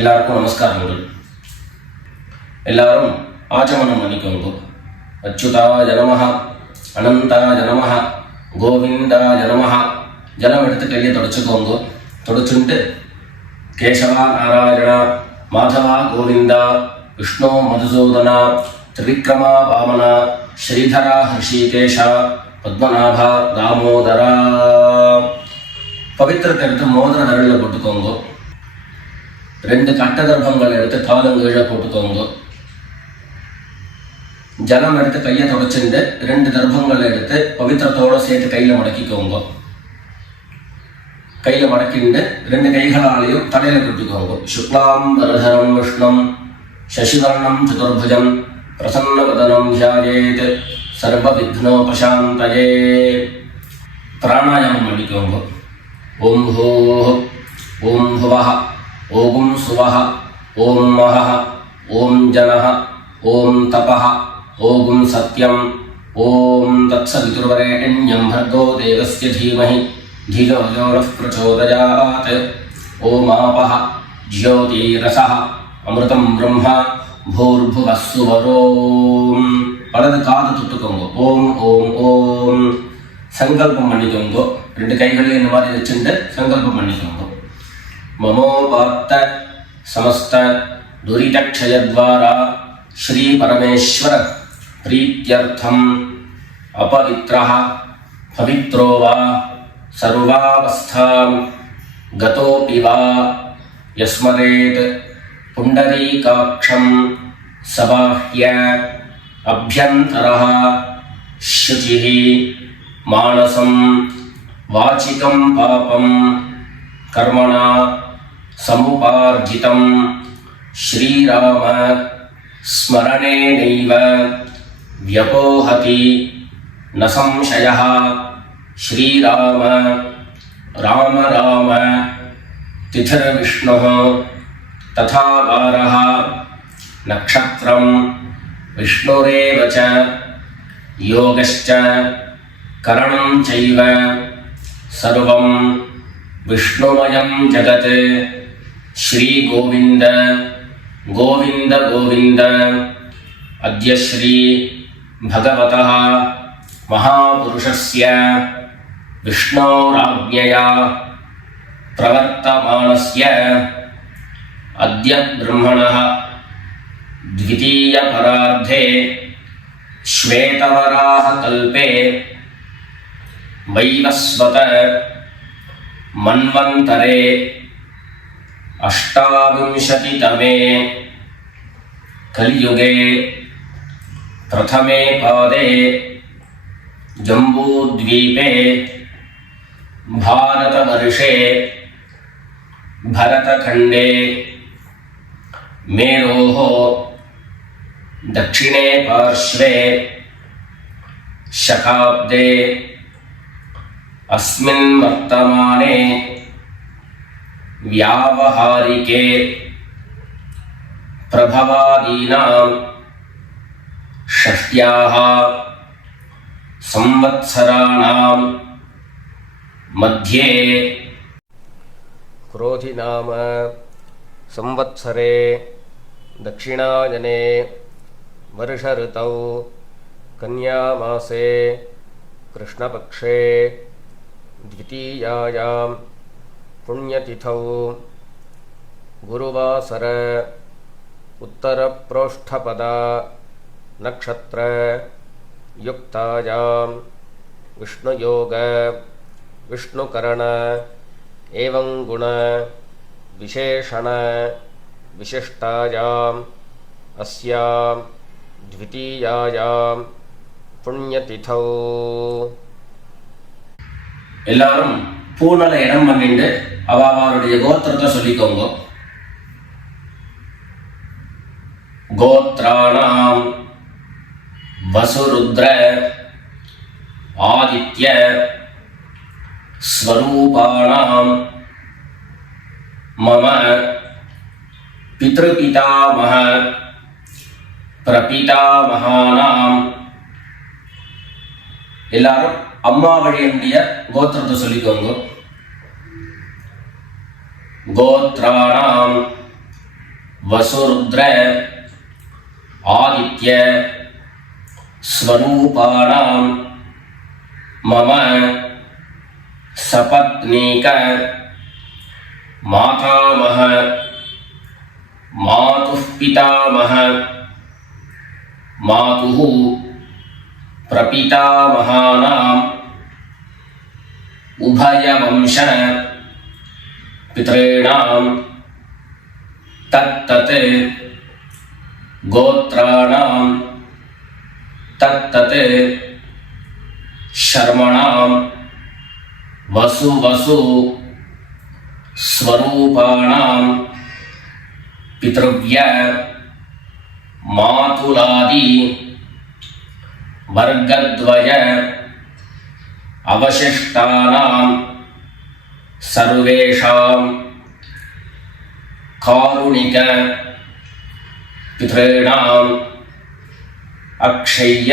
எல்லாருக்கும் நமஸ்காரங்கள். எல்லாரும் ஆச்சமனம் பண்ணிக்கோங்க. அச்சுதாய நமஹ, அனந்தாய நமஹ, கோவிந்தாய நமஹ. ஜலம் எடுத்து கையை தொடச்சுக்கோங்க. தொடச்சுட்டு கேசவா நாராயணா, மாதவா கோவிந்தா, விஷ்ணு மதுசூதனா, திரிவிக்ரமா வாமனா, ஸ்ரீதரா ஹர்ஷிகேஷா, பத்மநாபா தாமோதரா. பவித்திரத்தை எடுத்து மோதிர விரலில் போட்டுக்கோங்க. 2 கட்டகர்ப்பங்கள் எடுத்து காலங்கீழே போட்டுக்கோங்க. ஜலம் எடுத்து கையை தொடச்சுட்டு 2 கர்ப்பங்களை எடுத்து பவித்திரத்தோடு சேர்த்து கையில் மடக்கிக்கோங்க. கையில் மடக்கிண்டு 2 கைகளாலையும் தலையில் கட்டிக்கோங்க. சுக்லாம் வரதரம் விஷ்ணம் சசிவர்ணம் சதுர்புஜம் பிரசன்னவதனம் தியாயேத் சர்வ விக்னோபசாந்தயே. பிராணாயாமம் பண்ணிக்கோங்க. ஓம் ஹோஹ், ஓம் ஹுவஹ, ஓம் சுவஹ, ஓம் மஹஹ, ஓம் ஜனஹ, ஓம் தபஹ, ஓம் சத்யம், ஓம் தத்சவிதுர்வரேண்யம் भर्गो देवस्य धीमहि धियो यो नः प्रचोदयात्. ஓம் ஆபஹ ஜ்யோதிரஸஹ அமிர்தம் பிரம்மா பூர்புவः சுவரோம். வலது காது தொட்டுக்கோங்க. ஓம் ஓம் ஓம். சங்கல்பம் பண்ணிக்கோங்க. 2 கைகளையும் இந்த மாதிரி வச்சுட்டு சங்கல்பம் பண்ணிக்கோங்க. மமோபாத்த சமஸ்த துரிதக்ஷயத்வாரா ஸ்ரீ பரமேஸ்வர பிரீத்யர்த்தம் அபவித்ரஹ பவித்ரோ வா சர்வாவஸ்தாம் கதோபி வா யஸ்மரேத் புண்டரீகாக்ஷம் சபாஹ்ய அப்யந்தரஹ சுசிஹ மானசம் வாசிகம் பாபம் கர்மணா சமுபார்ஜிதம் ஸ்ரீராம ஸ்மரணேனைவ வ்யபோஹதி ந சம்சயः. ஸ்ரீராம ராம ராம திதிர்விஷ்ணுः ததா வாரः நக்ஷத்ரம் விஷ்ணுரேவ ச யோகश्च கரணம் சைவ சர்வம் விஷ்ணுமயம் ஜகத். ஸ்ரீ கோவிந்த கோவிந்த கோவிந்த. அத்ய ஸ்ரீ பகவதः மகாபுருஷஸ்ய விஷ்ணோராஜ்ஞயா பிரவர்த்தமானஸ்ய அத்ய பிரம்மணः द्वितीयपरार्धे श्वेतवराह कल्पे वैवस्वत मन्वन्तरे अष्टाविंशतितमे कलियुगे प्रथमे पादे जम्बूद्वीपे भारतवर्षे भरतखण्डे मेरोः दक्षिणे पार्श्वे शकाब्दे अस्मिन् वर्तमाने व्यावहारिके प्रभवादीनां षष्ट्याः संवत्सराणां मध्ये क्रोधि नाम संवत्सरे दक्षिणायने वर्ष ऋतौ कन्यामासे कृष्णपक्षे द्वितीयायां पुण्यतिथौ गुरुवासर उत्तरप्रोष्ठपदा नक्षत्र युक्तायां विष्णुयोग विष्णुकरण एवं गुण विशेषण विशिष्टायाम् अस्यां द्वितीयायां पुण्यतिथौ. எல்லாரும் பூனல இடம் பண்ணிட்டு அவருடைய கோத்திரத்தை சொல்லிக்கோங்க. கோத்ராணாம் வசுருத்ர ஆதித்ய ஸ்வரூபாணாம் மம பித்ருபிதாமஹ பிரபிதாமகானாம். எல்லாரும் அம்மா வழியுடைய கோத்திரத்தை சொல்லிக்கோங்க. கோத்ராணாம் वसुरुद्र आदित्य स्वरूपाणां मम सपत्नीक मातामह मातुः पितामह मातुः प्रपितामहानाम् उभयवंश पितॄणां तत्तत् गोत्राणां तत्तत् शर्मणां वसु स्वरूपाणां पितृव्य मातुलादि वर्गद्वय अवशिष्टानां सर्वेषां कारुणिक पितॄणाम् अक्षय्य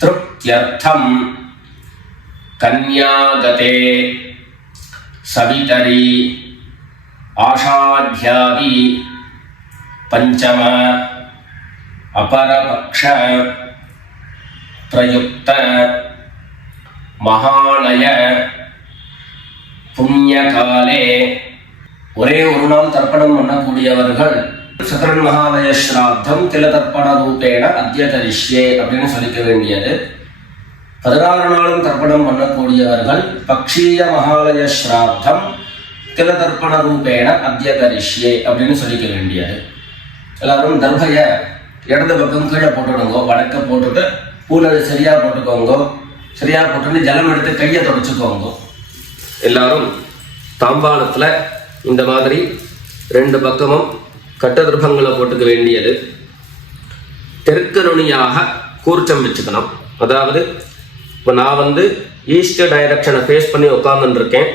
तृप्त्यर्थं कन्यागते सवितरी आषाढ्यादि पंचम अपरपक्ष प्रयुक्त महालय पुण्यकाले ஒரே ஒரு நாள் தர்ப்பணம் பண்ணக்கூடியவர்கள் சக்கரன் மகாலய ஸ்ராத்தம் தில தர்ப்பண ரூபேண அத்ய கரிஷ்யே அப்படின்னு சொல்லிக்க வேண்டியது. 16 நாளும் தர்ப்பணம் பண்ணக்கூடியவர்கள் பக்ஷீய மகாலய ஸ்ராத்தம் தில தர்ப்பண ரூபேண அத்ய கரிஷ்யே அப்படின்னு சொல்லிக்க வேண்டியது. எல்லாரும் தர்பைய இடது பக்கம் கீழே போட்டுடுங்க, வடக்க போட்டுட்டு பூனை சரியா போட்டுக்கோங்க. சரியா போட்டுட்டு ஜலம் எடுத்து கையை தொடச்சுக்கோங்க. எல்லாரும் தாம்பாளத்துல இந்த மாதிரி 2 பக்கமும் கட்டதிருப்பங்களை போட்டுக்க வேண்டியது. தெற்கு நுனியாக கூர்ச்சம் வச்சுக்கணும். அதாவது இப்போ நான் ஈஸ்ட் டைரக்ஷனை ஃபேஸ் பண்ணி உட்காந்துருக்கேன்.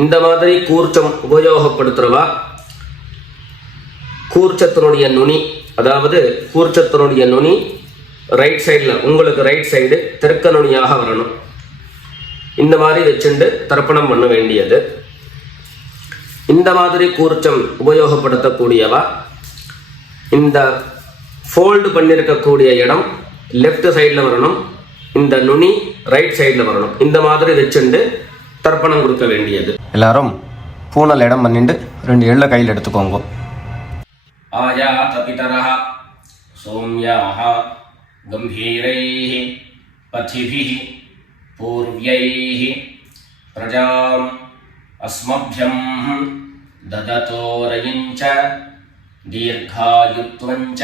இந்த மாதிரி கூர்ச்சம் உபயோகப்படுத்துறவா கூர்ச்சத்தினுடைய நுனி, அதாவது கூர்ச்சத்தினுடைய நுனி ரைட் சைடில், உங்களுக்கு ரைட் சைடு தெற்கு நுனியாக வரணும். இந்த மாதிரி வச்சுண்டு தர்ப்பணம் பண்ண வேண்டியது. இந்த மாதிரி கூர்ச்சம் உபயோகப்படுத்தக்கூடியவா இந்த ஃபோல்டு பண்ணியிருக்கக்கூடிய இடம் லெஃப்ட் சைடில் வரணும், இந்த நுனி ரைட் சைடில் வரணும். இந்த மாதிரி வச்சுண்டு தர்ப்பணம் கொடுக்க வேண்டியது. எல்லாரும் பூனல் இடம் பண்ணிட்டு 2 எள்ள கையில் எடுத்துக்கோங்க. ஆயா தபிதரஹ சோம்யாஹ கம்பீரைஹி பதிபிஹி பூர்வ்யைஹி பிரஜாம் अस्मभ्यं ददतोरयिञ्च दीर्घायुत्वञ्च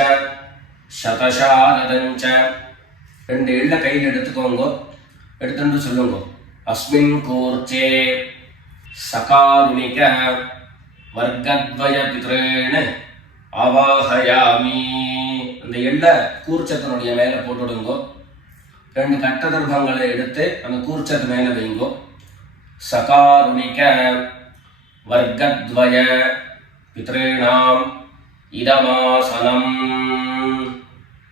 शतशारदञ्च. 2 எள்ள கையில் எடுத்துக்கோங்க. எடுத்துட்டு சொல்லுங்க, அஸ்மின் கூர்ச்சே சகாருணிக வர்க்கத்வய பித்ரேண அவாஹயாமி. அந்த எள்ள கூர்ச்சத்தினுடைய மேலே போட்டுடுங்க. 2 கட்டதர்பங்களை எடுத்து அந்த கூர்ச்சத்து மேலே வைங்கோ. சகாருணிக வர்க்கத்வய பித்ரீணாம் இதமாசனம்.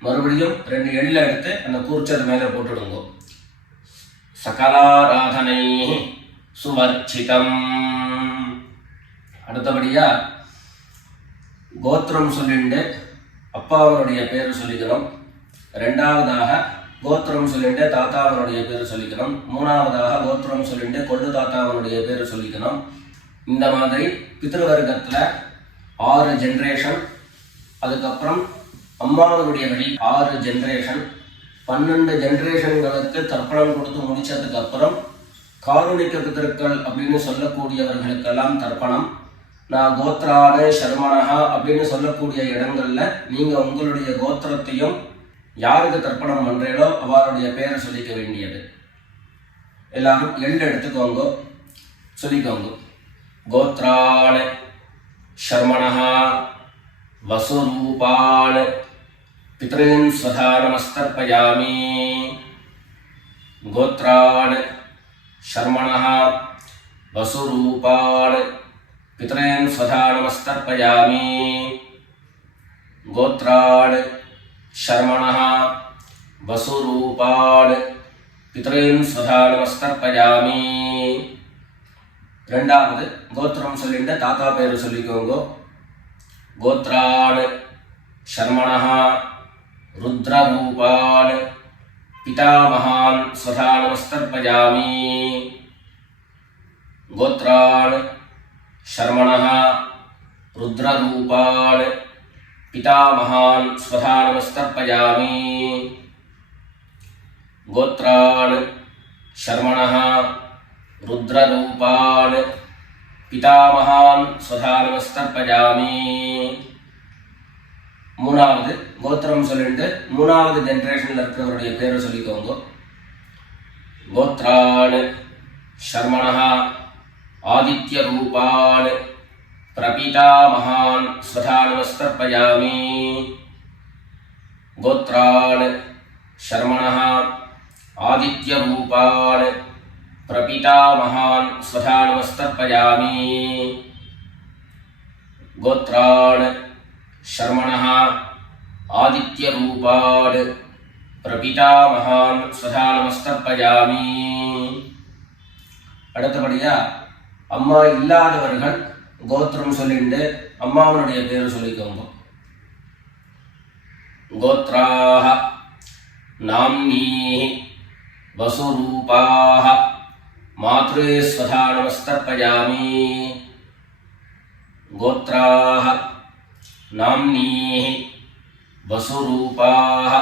மறுபடியும் 2 எள்ள எடுத்து அந்த கூர்ச்சது மேலே போட்டுடுங்க. சகலாராதனை சுவர்ச்சிதம். அடுத்தபடியா கோத்திரம் சொல்லிட்டு அப்பாவனுடைய பேர் சொல்லிக்கணும். 2வதாக கோத்திரம் சொல்லிட்டு தாத்தாவனுடைய பேர் சொல்லிக்கணும். 3வதாக கோத்திரம் சொல்லிட்டு கொள்ளு தாத்தாவனுடைய பேர் சொல்லிக்கணும். இந்த மாதிரி பித்ருவர்க்கத்தில் 6 ஜென்ரேஷன், அதுக்கப்புறம் அம்மாவனுடைய வழி 6 ஜென்ரேஷன், 12 ஜென்ரேஷன்களுக்கு தர்ப்பணம் கொடுத்து முடிச்சதுக்கு அப்புறம் காருணிக பிதர்கள் அப்படின்னு சொல்லக்கூடியவர்களுக்கெல்லாம் தர்ப்பணம். நான் கோத்ரான சர்மனஹா அப்படின்னு சொல்லக்கூடிய இடங்கள்ல நீங்க உங்களுடைய கோத்திரத்தையும் யாருக்கு தர்ப்பணம் பண்றீங்களோ அவருடைய பேரை சொல்லிக்க வேண்டியது. எல்லாரும் எள்ளு எடுத்துக்கோங்க, சொல்லிக்கோங்க. கோத்ரான் சர்மனஹா வசுரூபான் பித்ரீன் ஸ்வதா நமஸ்தர்ப்பயாமி. கோத்ரான் சர்மனஹா வசுரூபான் பித்ரீன் ஸ்வதா நமஸ்தர்ப்பயாமி. கோத்ரான் शर्मणः वसुरूपान् पितॄन् स्वधा नमस्कर्पयामि. 2வது கோத்திரம் சொல்லிட்டு தாத்தா பேர் சொல்லிக்கோங்க. गोत्रान् शर्मणः रुद्ररूपान् पितामहान् स्वधा नमस्तर्पयामि गोत्रान् शर्मणः रुद्ररूपान् पितामहान् स्वधा नमस्तर्पयामि गोत्रान् शर्मणः रुद्ररूपान् पितामहान् स्वधा नमस्तर्पयामि மூணாவது கோத்திரம் சொல்லிட்டு மூணாவது ஜெனரேஷன்ல இருக்கிறவருடைய பேரை சொல்லிக்கோங்க கோத்ரான் शर्मणः आदित्य रूपान् प्रपितामहान् स्वधा नमस्तर्पयामि गोत्रान् शर्मणः आदित्य रूपान् प्रपितामहान् स्वधा नमस्तर्पयामि गोत्रान् शर्मणः आदित्य रूपान् प्रपितामहान् स्वधा नमस्तर्पयामि அடுத்தபடியா அம்மா இல்லாதவர்கள் கோத்திரம் சொல்லிட்டு அம்மாவனுடைய பேர் சொல்லிக்கோங்க கோத்ராஹ நாம்னீஹ வசுரூபாஹ மாத்ரே ஸ்வதா நமஸ்தர்ப்பயாமி கோத்ராஹ நாம்னீஹ வசுரூபாஹ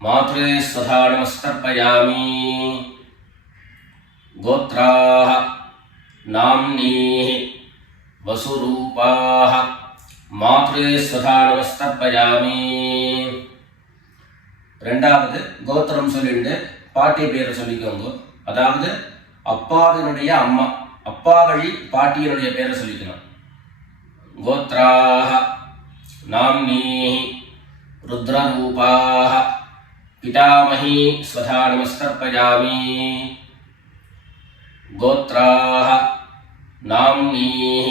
மாத்ரே ஸ்வதா நமஸ்தர்ப்பயாமி गोत्राः नाम्नीः वसुरूपाः मात्रे स्वधा नमस्तर्पयामि ரெண்டாவது கோத்திரம் சொல்லிட்டு பாட்டி பேரை சொல்லிக்கோங்க அதாவது அப்பாவினுடைய அம்மா அப்பா வழி பாட்டியினுடைய பேரை சொல்லிக்கணும் கோத்ராः नाम्नीः रुद्ररूपाः पितामही स्वधा नमस्तर्पयामि गोत्राः नाम्नीः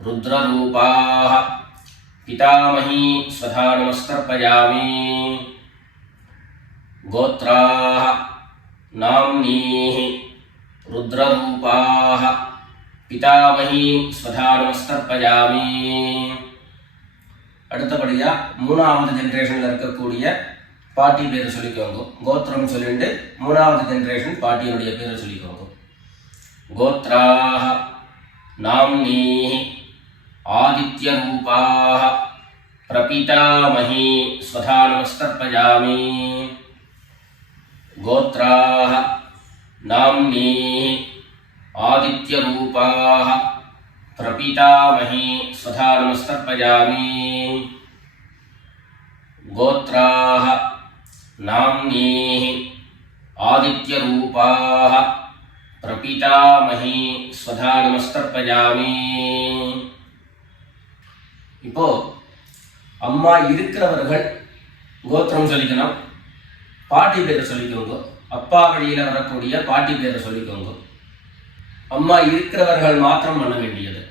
रुद्ररूपाः पितामही स्वधा नमस्तर्पयामि गोत्राः नाम्नीः रुद्ररूपाः पितामही स्वधा नमस्तर्पयामि அடுத்தபடியா மூணாவது ஜெனரேஷன்ல இருக்கக்கூடிய பாட்டி பேரை சொல்லிக்கோங்க கோத்திரம் சொல்லிட்டு மூணாவது ஜெனரேஷன் பாட்டியுடைய பேரை சொல்லிக்கோங்க गोत्राः नाम्नीः आदित्यरूपाः प्रपितामही स्वधा नमस्तर्पयामि गोत्राः नाम्नीः आदित्यरूपाः प्रपितामही स्वधा नमस्तर्पयामि गोत्राः नाम्नीः आदित्यरूपाः प्रपितामही स्वधा नमस्तर्पयामि இப்போ அம்மா இருக்கிறவர்கள் கோத்திரம் சொல்லிக்கணும் பாட்டி பேரை சொல்லிக்கோங்க அப்பா வழியில வரக்கூடிய பாட்டி பேரை சொல்லிக்கோங்க அம்மா இருக்கிறவர்கள் மாத்திரம் பண்ண வேண்டியது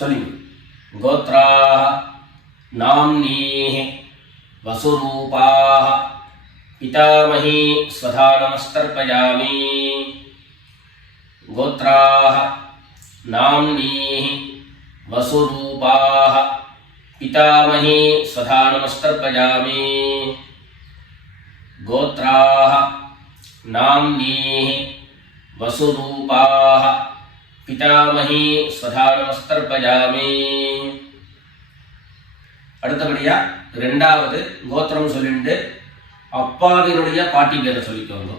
சொல்லுங்க கோத்ராஹ நாம்னீஹ வசுரூபாஹ பிதாமஹி ஸ்வதா நமஸ்தர்ப்பயாமி गोत्राः नाम्नीः वसुरूपाः पितामही स्वधा नमस्तर्पयामि गोत्राः नाम्नीः वसुरूपाः पितामही स्वधा नमस्तर्पयामि அடுத்தபடியா இரண்டாவது கோத்திரம் சொல்லிட்டு அப்பாவினுடைய பாட்டி பேரை சொல்லிக்கோங்க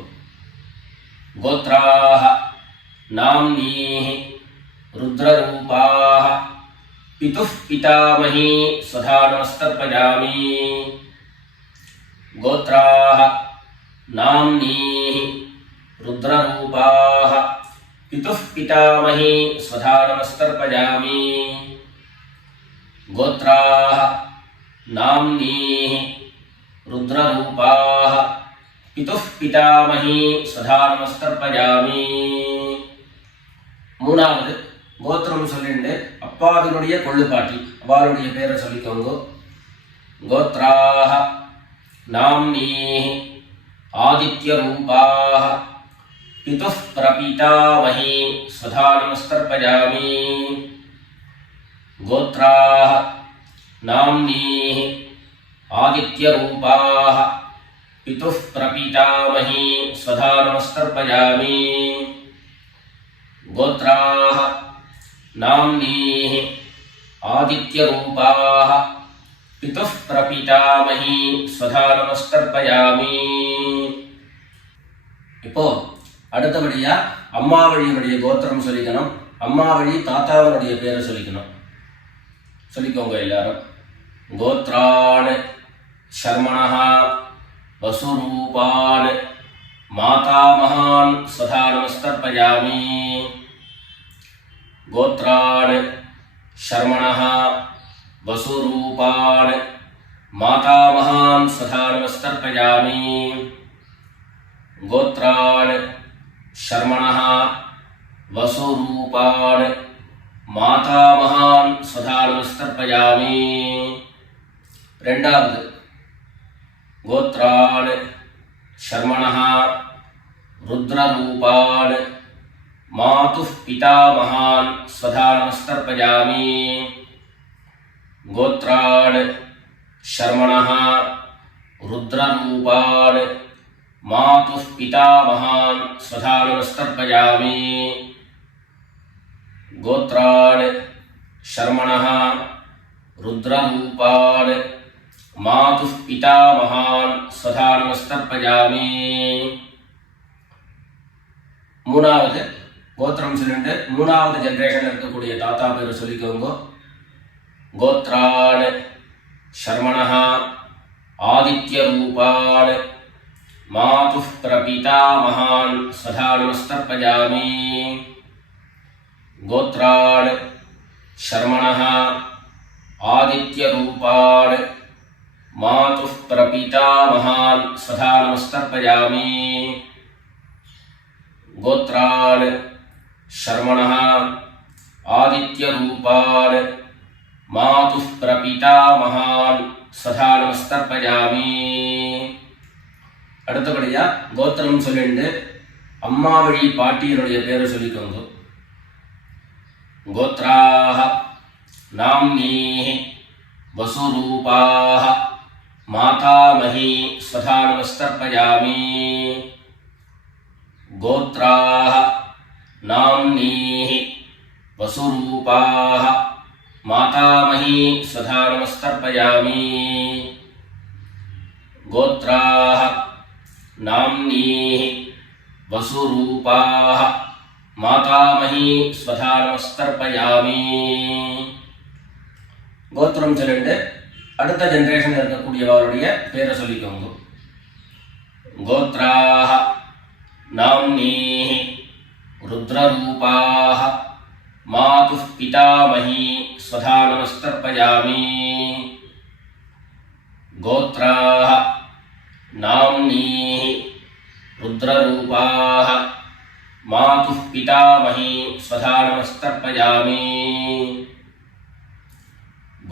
கோத்ராஹ नाम्नीः रुद्ररूपाः पितुः पितामही स्वधा नमस्तर्पयामि गोत्राः नाम्नीः रुद्ररूपाः पितुः पितामही स्वधा नमस्तर्पयामि गोत्राः नाम्नीः रुद्ररूपाः पितुः पितामही स्वधा नमस्तर्पयामि மூணாவது கோத்திரம் சொல்லிட்டு அப்பாவினுடைய கொள்ளுப்பாட்டி அவளுடைய பேரை சொல்லிக்கோங்க கோத்ராஹ நாம்னீஹ ஆதித்ய ரூபாஹ पितुः प्रपितामही स्वधा नमस्तर्पयामि गोत्राः नाम्नीः आदित्यरूपाः पितुः प्रपीतामही स्वधा नमस्तर्पयामि गोत्राः नाम्नीः आदित्यरूपाः पितुः प्रपीतामही स्वधा नमस्तर्पयामि இப்போ அடுத்தபடியா அம்மா வழியினுடைய கோத்திரம் சொல்லிக்கணும். அம்மா வழி தாத்தாவனுடைய பேரை சொல்லிக்கணும். சொல்லிக்கோங்க எல்லாரும். கோத்ரான் சர்மணः வசுரூபான் மாதாமகான் சதா நமஸ்தர்ப்பயாமி. கோத்ரான் சர்மணः வசுரூபான் மாதாமகான் சதா நமஸ்தர்ப்பயாமி. गोत्रान् शर्मणः वसुरूपान् मातामहान् सदा नमस्तर्पयामि. ரெண்டாவது गोत्रान् शर्मणः रुद्ररूपान् मातुः पितामहान् सदा नमस्तर्पयामि. गोत्रान् शर्मणः रुद्ररूपान् मातुः पितामहान् स्वधा नमस्तर्पयामि. गोत्रान् शर्मणः रुद्ररूपान् मातुः पितामहान् स्वधा नमस्तर्पयामि. மூணாவது கோத்திரம் சொல்லிட்டு மூணாவது ஜெனரேஷன்ல இருக்கக்கூடிய தாத்தா பேரை சொல்லிக்கோங்க. கோத்ரான் शर्मणः आदित्यरूपान् मातुः प्रपीतामहान् सदा नमस्तर्पयामि. गोत्रान् शर्मणः आदित्यरूपान् मातुः प्रपीतामहान् सदा नमस्तर्पयामि. गोत्रान् शर्मणः आदित्यरूपान् मातुः प्रपीतामहान् सदा नमस्तर्पयामि. அடுத்தபடியா கோத்திரம் சொல்லிட்டு அம்மா வழி பாட்டியனுடைய பேரை சொல்லிக்கோங்க. கோத்ராः நாம்னீः வசுரூபாः மாதாமஹீ स्वधा नमस्तर्पयामि. गोत्राः नाम्नीः वसुरूपाः मातामही स्वधा नमस्तर्पयामि. गोत्राः नाम्नीः वसुरूपाः मातामही स्वधा नमस्तर्पयामि. கோத்திரம் சொல்லிட்டு அடுத்த ஜெனரேஷன் இருக்கக்கூடியவருடைய பேரை சொல்லிக்கோங்க. கோத்ராः नाम्नीः रुद्ररूपाः मातुः पितामही स्वधा नमस्तर्पयामि. गोत्राः नाम्नीः रुद्ररूपाः मातुः पितामही स्वधा नमस्तर्पयामि.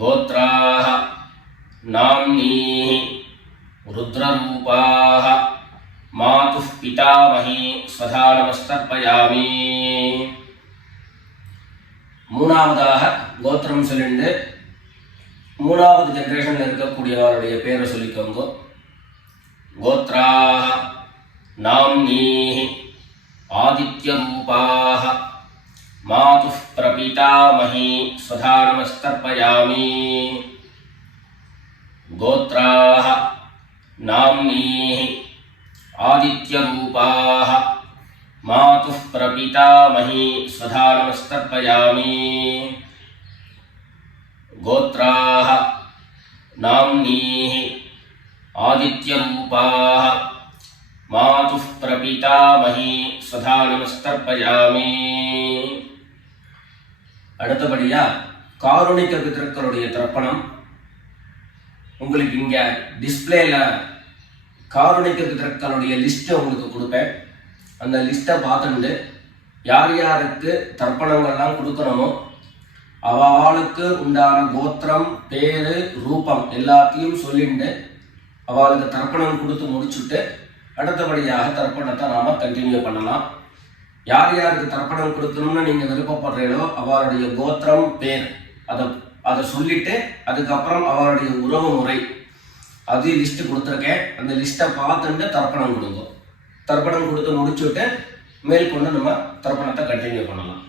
गोत्राः नाम्नीः रुद्ररूपाः मातुः पितामही स्वधा नमस्तर्पयामि. மூணாவதாக கோத்திரம் சொல்லிட்டு மூணாவது ஜெனரேஷன்ல இருக்கக்கூடியவருடைய பேரை சொல்லிக்கோங்க. गोत्राः नाम्नीः आदित्यरूपाः मातुः प्रपीतामही स्वधा नमस्तर्पयामि. गोत्राः नाम्नीः आदित्यरूपाः मातुः प्रपीतामही स्वधा नमस्तर्पयामि. गोत्राः नाम्नीः आदित्यरूपाः मातुः प्रपीतामही स्वधा नमस्तर्पयामि. அடுத்தபடியா காருணிக பிதர்களுடைய தர்ப்பணம். உங்களுக்கு இங்க டிஸ்பிளேல காருணிக பிதர்களுடைய லிஸ்ட் உங்களுக்கு கொடுப்பேன். அந்த லிஸ்ட்டை பார்த்துட்டு யார் யாருக்கு தர்ப்பணங்கள்லாம் கொடுக்கணுமோ அவளுக்கு உண்டான கோத்திரம் பேரு ரூபம் எல்லாத்தையும் சொல்லிட்டு அவளுக்கு தர்ப்பணம் கொடுத்து முடிச்சுட்டு அடுத்தபடியாக தர்ப்பணத்தை நாம கண்டினியூ பண்ணலாம். யார் யாருக்கு தர்ப்பணம் கொடுக்கணும்னு நீங்க விருப்பப்படுறீங்களோ அவளுடைய கோத்திரம் பேர் அதை அதை சொல்லிட்டு அதுக்கப்புறம் அவருடைய உறவு முறை அது லிஸ்ட் கொடுத்துருக்கேன். அந்த லிஸ்ட்டை பார்த்துட்டு தர்ப்பணம் கொடுங்க. தர்ப்பணம் கொடுத்து முடிச்சுட்டு மேற்கொண்டு நம்ம தர்ப்பணத்தை கண்டினியூ பண்ணலாம்.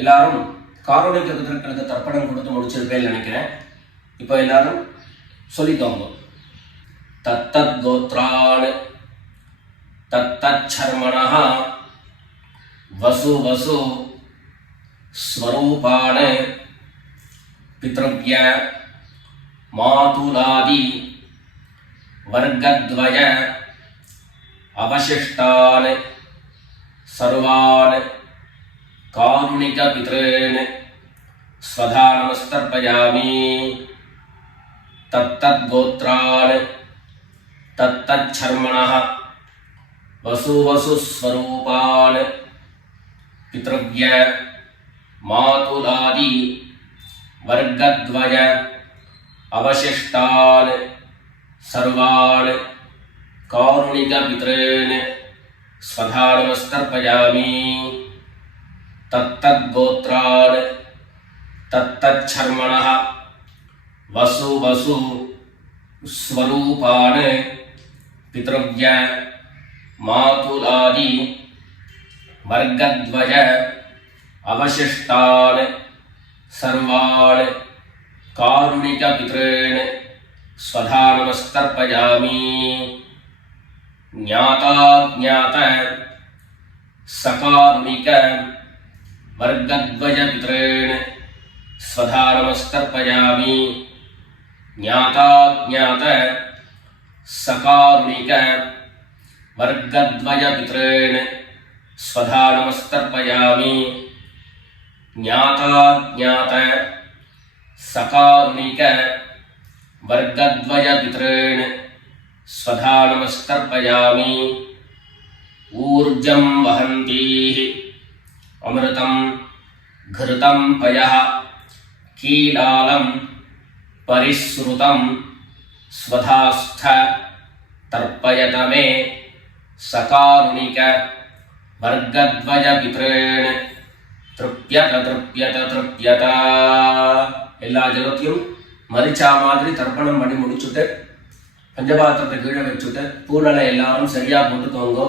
எல்லாரும் காரணிக பிதர்களுக்கு தர்ப்பணம் கொடுத்து முடிச்சிருப்பேன்னு நினைக்கிறேன். இப்போ எல்லாரும் சொல்லிக்கோங்க. தத்தத் கோத்ரான் தத்தத் சர்மணः வசு வசு ஸ்வரூபான் பித்ருவ்ய மாதுலாதி வர்க்கத்வய அவசிஷ்டான் சர்வான் காருணிக பித்ரேன் ஸ்வதா நமஸ்தர்ப்பயாமி. தத்தத் கோத்ரான் தத்தத் சர்மணः வசு வசு ஸ்வரூபான் பித்ருவ்ய மாதுலாதி வர்க்கத்வய அவசிஷ்டான் சர்வான் காருணிக பித்ரேன் ஸ்வதா நமஸ்தர்ப்பயாமி. தத்தத் கோத்ரான் தத்தத் சர்மணः வசு வசு ஸ்வரூபான் பித்ருவ்ய மாதுலாதி வர்க்கத்வய அவசிஷ்டான் சர்வான் காருணிக பித்ரேன் ஸ்வதா நமஸ்தர்ப்பயாமி. ஞாதா ஞாத சகாருணிக வர்க்கத்வய பித்ரேன் ஸ்வதா நமஸ்தர்ப்பயாமி. ஞாதா ஞாத சகாருணிக வர்க்கத்வய பித்ரேன் ஸ்வதா நமஸ்தர்ப்பயாமி. ஞாதா ஞாத சகாருணிக வர்க்கத்வய பித்ரேன் ஸ்வதா நமஸ்தர்ப்பயாமி. ஊர்ஜம் வஹந்தீஹ அமிர்தம் घृतं पयः कीलालं परिस्रुतं स्वधास्थ तर्पयत मे सकारुणिक वर्गद्वय पितॄन् तृप्यत तृप्यत तृप्यत. எல்லா ஜலத்தையும் மரிச்சா மாதிரி தர்ப்பணம் பண்ணி முடிச்சுட்டு பஞ்சபாத்திரத்தை கீழே வச்சுட்டு பூனலை எல்லாரும் சரியா போட்டுக்கோங்க.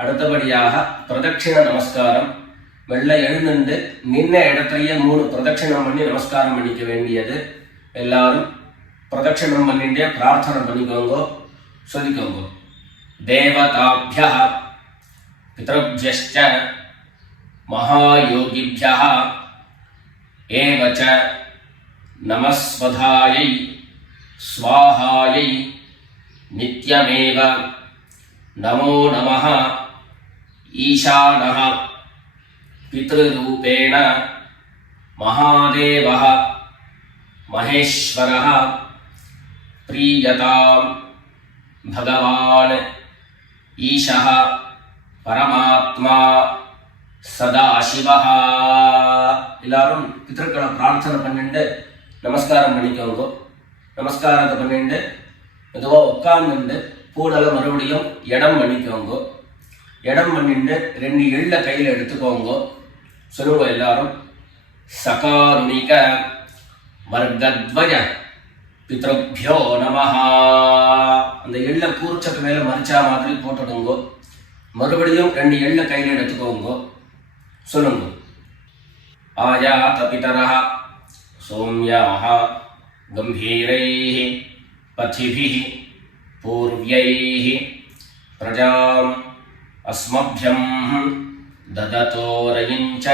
அடுத்தபடியாக பிரதட்சிண நமஸ்காரம். வெள்ளை எழுந்துண்டு நின்ன இடத்துலயே 3 பிரதட்சிணம் பண்ணி நமஸ்காரம் பண்ணிக்க வேண்டியது. எல்லாரும் பிரதட்சிணம் பண்ணிட்டே பிரார்த்தனை பண்ணிக்கோங்க, சொல்லிக்கோங்க. தேவதாபியः பித்ருभ्यश्च மகாயோகிभ्यः ஏவ ச நமஸ்வதாயை ஸ்வாஹாயை நித்யமேவ நமோ நமः. ஈசானः पितृरूपेण महादेवः महेश्वरः प्रीयतां भगवान् ईशः परमात्मा सदाशिवः. எல்லாரும் பித்ருக்களை பிரார்த்தனை பண்ணிட்டு நமஸ்காரம் பண்ணிக்கோங்க. நமஸ்காரத்தை பண்ணிட்டு மெதுவாக உட்கார்ந்துட்டு பூனலை மறுபடியும் இடம் பண்ணிக்கோங்க. இடம் பண்ணிட்டு 2 எள்ள கையில் எடுத்துக்கோங்க. சொல்லுங்க எல்லாரும். சகாருணிக வர்க்கத்வய பித்ருभ्यो நமஹ. அந்த எள்ள கூர்ச்சக்கு மேல மரிச்சா மாதிரி போட்டுடுங்க. மறுபடியும் 2 எள்ள கையில் எடுத்துக்கோங்க. சொல்லுங்க. ஆயாத பிதரஹ சௌம்யாஹ கம்பீரைஹ பதிபிஹ பூர்வ்யைஹ பிரஜாம் அஸ்மभ्यं ददतोरयिञ्च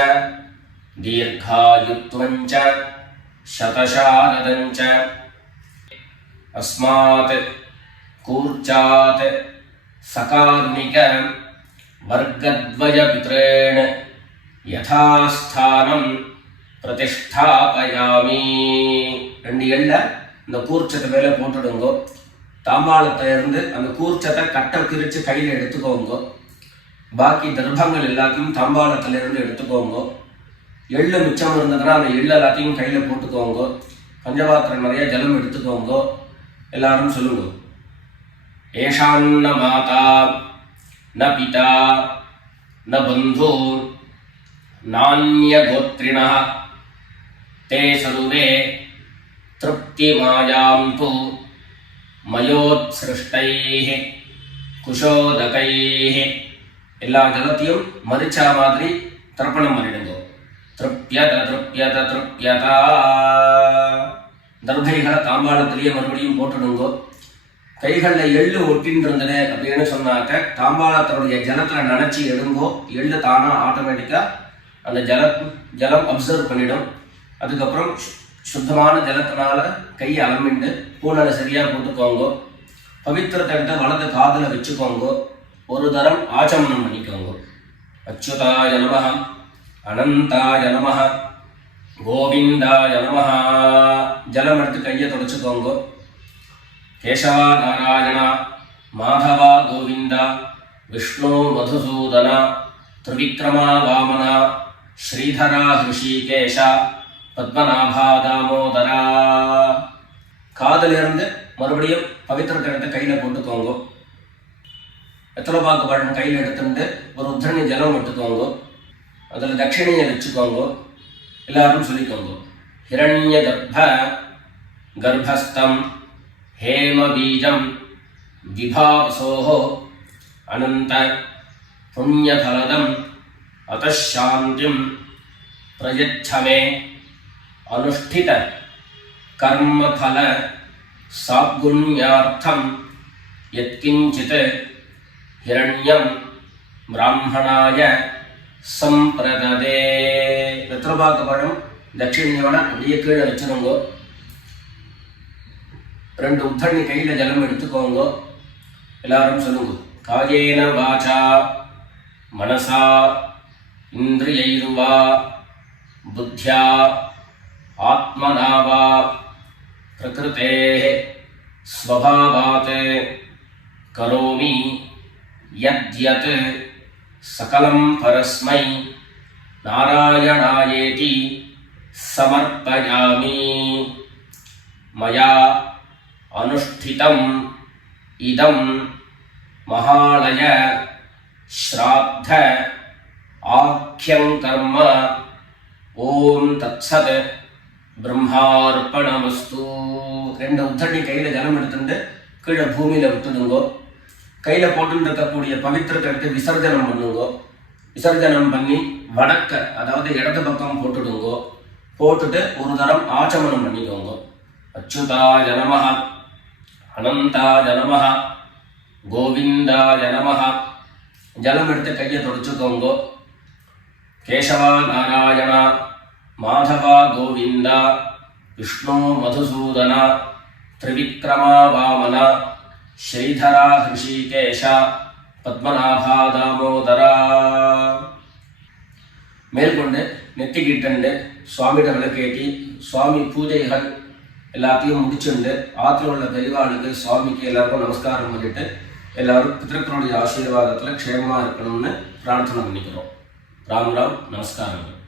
दीर्घायुत्वञ्च शतशारदञ्च अस्मात् कूर्चात् सकारुणिक वर्गद्वयपितॄन् यथास्थानं प्रतिष्ठापयामि. 2 எள்ள இந்த கூர்ச்சத்தை மேலே போட்டுடுங்க. தாம்பாளத்தை இருந்து அந்த கூர்ச்சத்தை கட்டை பிரித்து கையில் எடுத்துக்கோங்க. பாக்கி தர்ப்பங்கள் எல்லாத்தையும் தாம்பாளத்திலிருந்து எடுத்துக்கோங்க. எள்ளு மிச்சம் இருந்ததுன்னா அந்த எள்ளு எல்லாத்தையும் கையில் போட்டுக்கோங்க. பஞ்சபாத்திரம் நிறைய ஜலம் எடுத்துக்கோங்க. எல்லாரும் சொல்லுங்க. ஏஷான்ன மாதா ந பிதா ந பந்து நான்ய கோத்ரிணः தே சர்வே திருப்திமாயாந்து மயோத்ஸ்ருஷ்டைः குஷோதகைः. எல்லா ஜலத்தையும் மரிச்சா மாதிரி தர்ப்பணம் பண்ணிடுங்க. திருப்யத திருப்யத திருப்யதா. தர்பைகளை தாம்பாளத்திலேயே மறுபடியும் போட்டுடுங்க. கைகளில் எள்ளு ஒட்டின்னு இருந்தது அப்படின்னு சொன்னாக்க தாம்பாளத்தினுடைய ஜலத்தில் நினைச்சி எடுங்கோ. எள்ளு தானா ஆட்டோமேட்டிக்கா அந்த ஜலம் அப்சர்வ் பண்ணிடும். அதுக்கப்புறம் சுத்தமான ஜலத்தினால கையை அலம்பிண்டு பூனலை சரியா போட்டுக்கோங்க. பவித்திரத்தை எடுத்து வலது காதில் வச்சுக்கோங்க. ஒரு தரம் ஆச்சமனம் பண்ணிக்கோங்க. அச்சுதாய நமஹ அனந்தாய நமஹ கோவிந்தாய நமஹ. ஜலம் எடுத்து கையை தொடச்சுக்கோங்க. கேசவா நாராயணா மாதவா கோவிந்தா விஷ்ணு மதுசூதனா திரிவிக்ரமா வாமனா ஸ்ரீதரா ஹிருஷிகேஷ பத்மநாபா தாமோதரா. காதிலிருந்து மறுபடியும் பவித்திரத்தை எடுத்து கையில் போட்டுக்கோங்க. வெத்தலைப்பாக்கு பழம் கையில் எடுத்துட்டு ஒரு உத்தரணி ஜலம் எடுத்துக்கோங்க. அதில் தட்சிணையை வச்சுக்கோங்க. எல்லாரும் சொல்லிக்கோங்க. ஹிரண்ய கர்ப்பஸ்தம் ஹேம பீஜம் விபாவசோஹோ அனந்த புண்ணியபலதம் அதாந்திம் பிரயச்சமே அனுஷ்டித கர்மபல சாத்குண்யார்த்தம் யத்கிஞ்சித் ஹிரண்யம் பிராமணாய சம்பிரததே. வெத்தலைப்பாக்கு பழம் தட்சிணையோட அப்படியே கீழே வச்சிருங்க. 2 உத்தரணி கையில் ஜலம் எடுத்துக்கோங்க. எல்லாரும் சொல்லுங்க. காயேன வாசா மனசா இந்திரியைர்வா புத்தியா ஆத்மனா வா प्रकृतेः स्वभावात् करोमि यद्यत् सकलं परस्मै नारायणायेति समर्पयामि मया अनुष्ठितम् इदं महालय श्राद्ध आख्यं कर्म ओम तत्सत् ब्रह्मार्पणमस्तु. ரெண்டு உத்தண்ணி கையில் ஜலம் எடுத்துட்டு கீழே பூமியில் விட்டுடுங்கோ. கையில் போட்டுன்னு இருக்கக்கூடிய பவித்திரத்தை எடுத்து விசர்ஜனம் பண்ணுங்கோ. விசர்ஜனம் பண்ணி வடக்க அதாவது இடது பக்கம் போட்டுடுங்கோ. போட்டுட்டு ஒரு தரம் ஆச்சமனம் பண்ணிக்கோங்க. அச்சுதாய நமஹ, அனந்தாய நமஹ, கோவிந்தாய நமஹ. ஜலம் எடுத்து கையை தொடச்சுக்கோங்க. கேசவா நாராயண, மாதவா கோவிந்தா, விஷ்ணு மதுசூதன, திரிவிக்ரமா வாமன, ஸ்ரீதரா ஹிருஷிகேஷ, பத்மநாபா தாமோதரா. மேற்கொண்டு நெத்திக்கிட்டு சுவாமியிட விளக்கேற்றி சுவாமி பூஜைகள் எல்லாத்தையும் முடிச்சுண்டு ஆற்றுல உள்ள பெரிவாளுக்கு சுவாமிக்கு எல்லாருக்கும் நமஸ்காரம் பண்ணிட்டு எல்லாரும் பிதர்களுடைய ஆசீர்வாதத்தில் க்ஷேமமாக இருக்கணும்னு பிரார்த்தனை பண்ணிக்கிறோம். ராம் ராம், நமஸ்காரங்கள்.